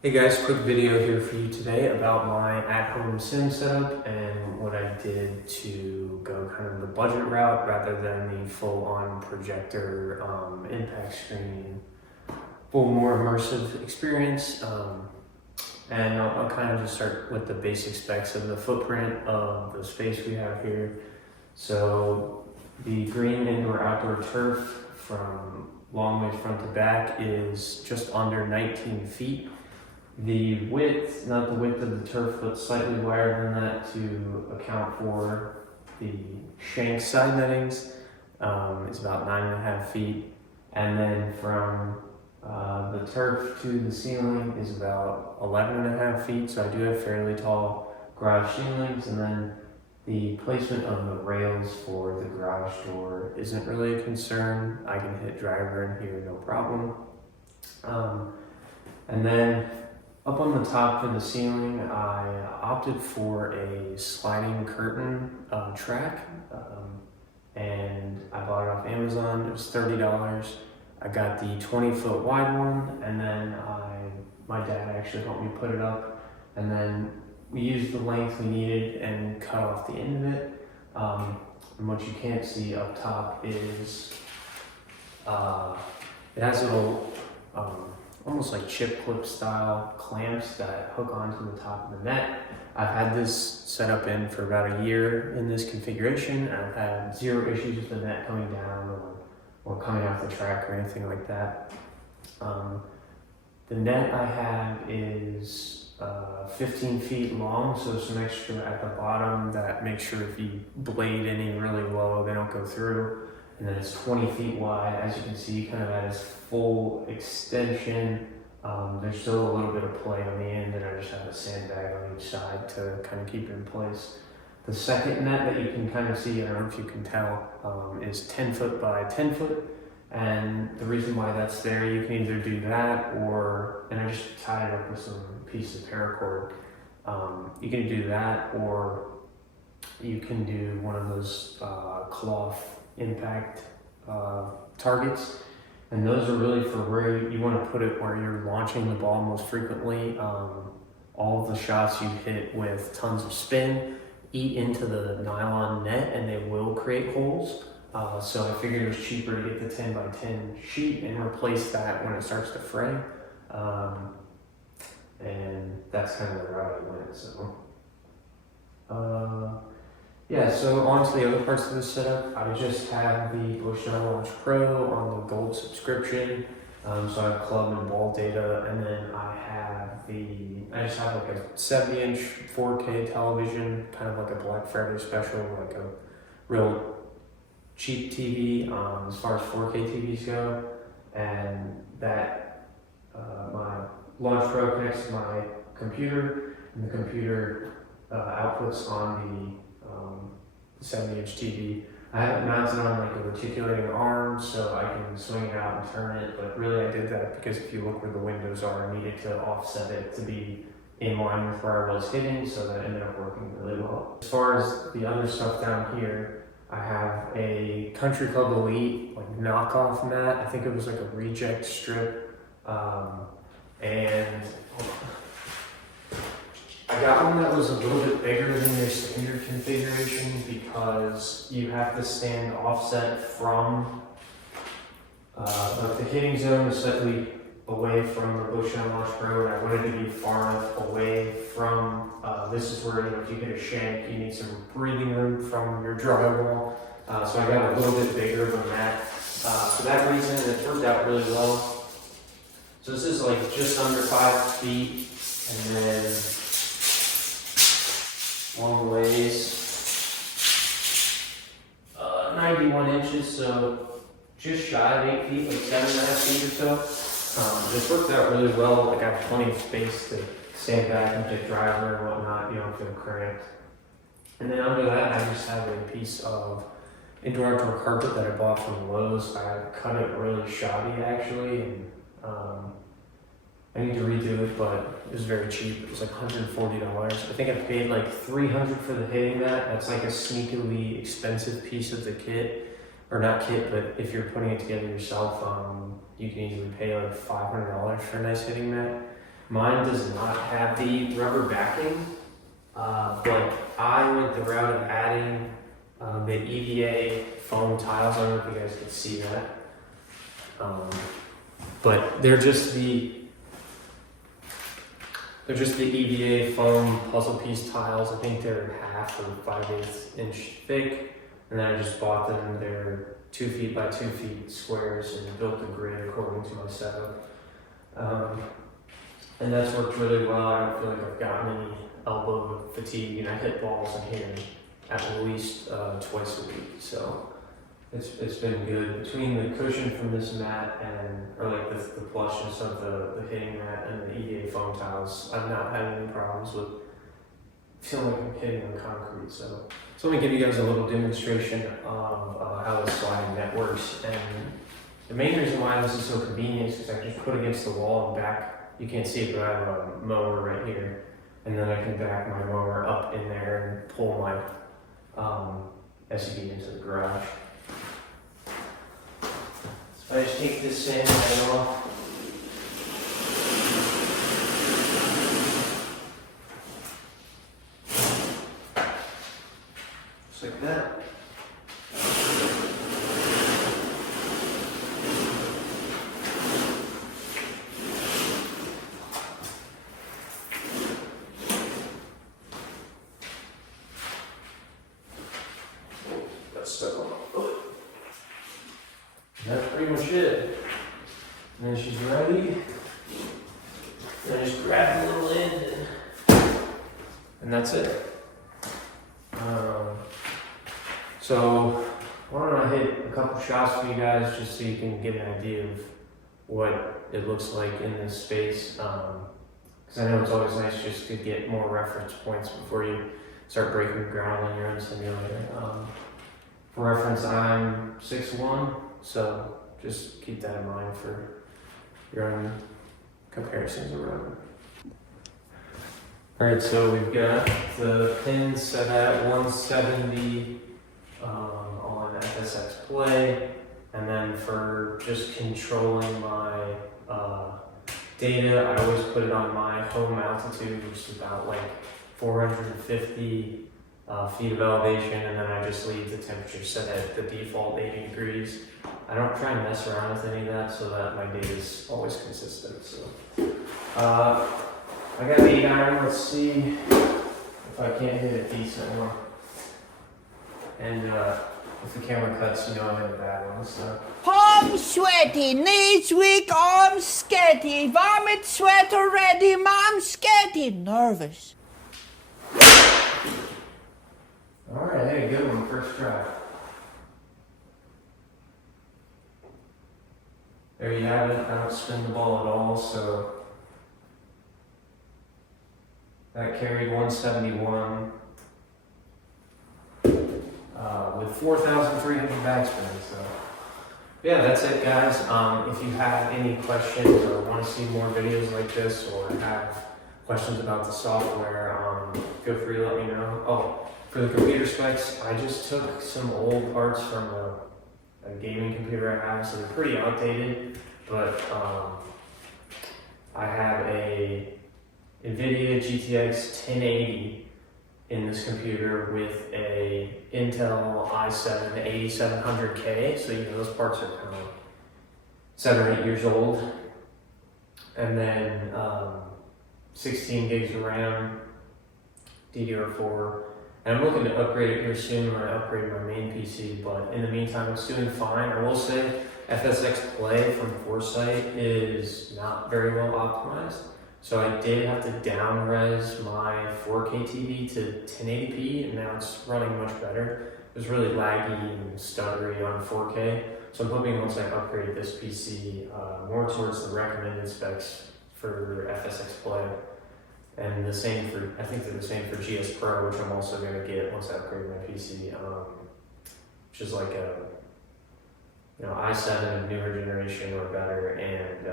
Hey guys, quick video here for you today about my at-home sim setup and what I did to go kind of the budget route rather than the full-on projector impact screen, full more immersive experience. And I'll kind of just start with the basic specs of the footprint of the space we have here. So the green indoor-outdoor turf from long way front to back is just under 19 feet. The width, not the width of the turf, but slightly wider than that to account for the shank side nettings, is about 9.5 feet. And then from the turf to the ceiling is about 11.5 feet. So I do have fairly tall garage ceilings. And then the placement of the rails for the garage door isn't really a concern. I can hit driver in here, no problem. And then up on the top for the ceiling, I opted for a sliding curtain track, and I bought it off Amazon. It was $30. I got the 20-foot wide one, and then my dad actually helped me put it up, and then we used the length we needed and cut off the end of it. And what you can't see up top is it has little almost like chip clip style clamps that hook onto the top of the net. I've had this set up in for about a year in this configuration. I've had zero issues with the net coming down or coming off the track or anything like that. The net I have is 15 feet long, so there's some extra at the bottom that makes sure if you blade any really low, they don't go through. And then it's 20 feet wide, as you can see, kind of at its full extension. There's still a little bit of play on the end, and I just have a sandbag on each side to kind of keep it in place. The second net that you can kind of see, I don't know if you can tell, is 10 foot by 10 foot. And the reason why that's there, you can either do that and I just tied it up with some piece of paracord. You can do that, or you can do one of those cloth impact targets, and those are really for where you want to put it where you're launching the ball most frequently. All of the shots you hit with tons of spin eat into the nylon net and they will create holes. So I figured it was cheaper to get the 10 by 10 sheet and replace that when it starts to fray. And that's kind of the route I went. Yeah, so on to the other parts of this setup. I just have the Bushnell Launch Pro on the gold subscription. So I have club and ball data, and then I just have like a 70-inch 4K television, kind of like a Black Friday special, like a real cheap TV as far as 4K TVs go. And that my Launch Pro connects to my computer, and the computer outputs on the 70-inch TV. I have it mounted on like a reticulating arm so I can swing it out and turn it, but really I did that because if you look where the windows are, I needed to offset it to be in line with where I was hitting, so that ended up working really well. As far as the other stuff down here, I have a Country Club Elite like knockoff mat. I think it was like a reject strip, and I got one that was a little bit bigger than your standard configuration because you have to stand offset from, like the hitting zone is slightly away from the Bushnell Launch Pro, and I wanted to be far enough away from, this is where, if you hit a shank, you need some breathing room from your drywall. So I got a little bit bigger than that. For that reason, it worked out really well. So this is like just under 5 feet, and then long ways, 91 inches, so just shy of 8 feet, like 7.5 feet or so. This worked out really well. I got plenty of space to stand back and get driver and whatnot. You don't feel cramped. And then under that, I just have a piece of indoor-outdoor carpet that I bought from Lowe's. I cut it really shoddy actually, and I need to redo it, but it was very cheap. It was like $140. I think I paid like $300 for the hitting mat. That's like a sneakily expensive piece of the kit, or not kit, but if you're putting it together yourself, you can easily pay like $500 for a nice hitting mat. Mine does not have the rubber backing, but I went the route of adding the EVA Foam Tiles. I don't know if you guys can see that. But they're just the EVA foam puzzle piece tiles. I think they're 1/2 or 5/8 inch thick, and then I just bought them. They're 2 feet by 2 feet squares, and built the grid according to my setup. And that's worked really well. I don't feel like I've gotten any elbow fatigue, and I hit balls in here at least twice a week. So it's been good. Between the cushion from this mat or like the plushness of the hitting mat and the EVA foam tiles, I've not had any problems with feeling like I'm hitting on concrete. So let me give you guys a little demonstration of how the sliding net works. And the main reason why this is so convenient is because I just put it against the wall and back. You can't see it, but I have a mower right here, and then I can back my mower up in there and pull my SUV into the garage. So I just take this sandbag off. Just like that. Stuck on my foot. That's pretty much it. And then she's ready. And I just grab the little end and that's it. So why don't I hit a couple shots for you guys just so you can get an idea of what it looks like in this space. Because I know it's always nice just to get more reference points before you start breaking ground on your own simulator. For reference, I'm 6'1", so just keep that in mind for your own comparisons around. Alright, so we've got the pins set at 170 on FSX Play, and then for just controlling my data, I always put it on my home altitude, which is about like 450 feet of elevation, and then I just leave the temperature set at the default 80 degrees. I don't try and mess around with any of that so that my data is always consistent. So I got the 8 iron. Let's see if I can't hit a decent one. And if the camera cuts, you know I'm in a bad one. So. I'm sweaty, knees weak, arms sketty, vomit, sweat already, mom sketty, nervous. Alright, hey, good one, first try. There you have it. I don't spin the ball at all, so that carried 171 with 4,300 backspin. So yeah, that's it, guys. If you have any questions or want to see more videos like this or have questions about the software, feel free to let me know. Oh, for the computer specs, I just took some old parts from a gaming computer I have, so they're pretty outdated, but I have a Nvidia GTX 1080 in this computer with a Intel i7 8700K, so you know those parts are kind of 7 or 8 years old, and then 16 gigs of RAM, DDR4. And I'm looking to upgrade it here soon when I upgrade my main PC, but in the meantime, it's doing fine. I will say FSX Play from Foresight is not very well optimized. So I did have to down-res my 4K TV to 1080p, and now it's running much better. It was really laggy and stuttery on 4K. So I'm hoping once I upgrade this PC more towards the recommended specs for FSX Play. And the same for, I think they're the same for GS Pro, which I'm also going to get once I upgrade my PC, which is like a, i7 of newer generation or better, and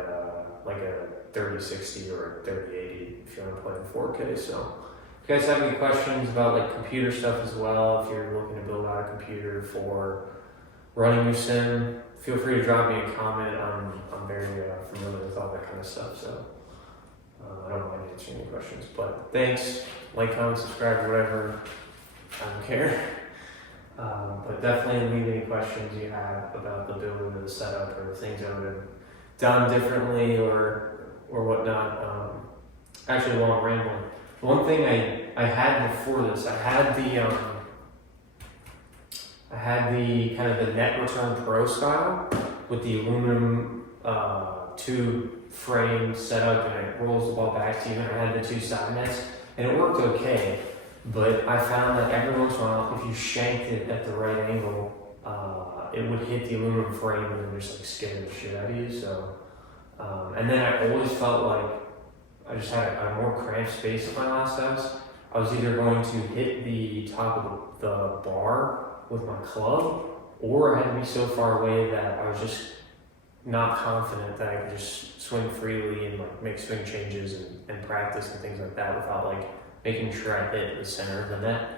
like a 3060 or a 3080 if you want to play in 4K. So if you guys have any questions about like computer stuff as well, if you're looking to build out a computer for running your sim, feel free to drop me a comment. I'm very familiar with all that kind of stuff. So I don't mind answering any questions, but thanks. Like, comment, subscribe, whatever. I don't care. But definitely leave any questions you have about the build or the setup or things I would have done differently or whatnot. Actually, while I'm rambling, one thing I had before this, I had the kind of the net return pro style with the aluminum tube frame set up, and it rolls the ball back to you, and I had the two side nets, and it worked okay. But I found that every once in a while, if you shanked it at the right angle, it would hit the aluminum frame and then just like scare the shit out of you. So, and then I always felt like I just had a more cramped space at my last house. I was either going to hit the top of the bar with my club, or I had to be so far away that I was just not confident that I could just swing freely and like make swing changes and practice and things like that without like making sure I hit the center of the net.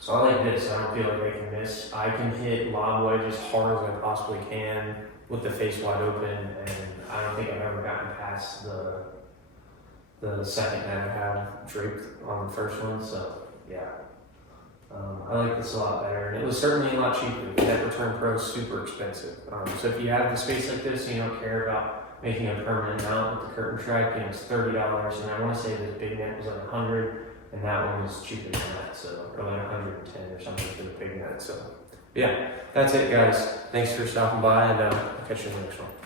So I like this. I don't feel like I can miss. I can hit lob wedges hard as I possibly can with the face wide open, and I don't think I've ever gotten past the second net I had draped on the first one. So yeah, I like this a lot better, and it was certainly a lot cheaper. Net Return Pro is super expensive. So if you have the space like this and you don't care about making a permanent mount with the curtain track, it's $30, and I want to say this big net was like $100, and that one was cheaper than that, so or like $110 or something for the big net. So yeah, that's it, guys. Thanks for stopping by, and I'll catch you in the next one.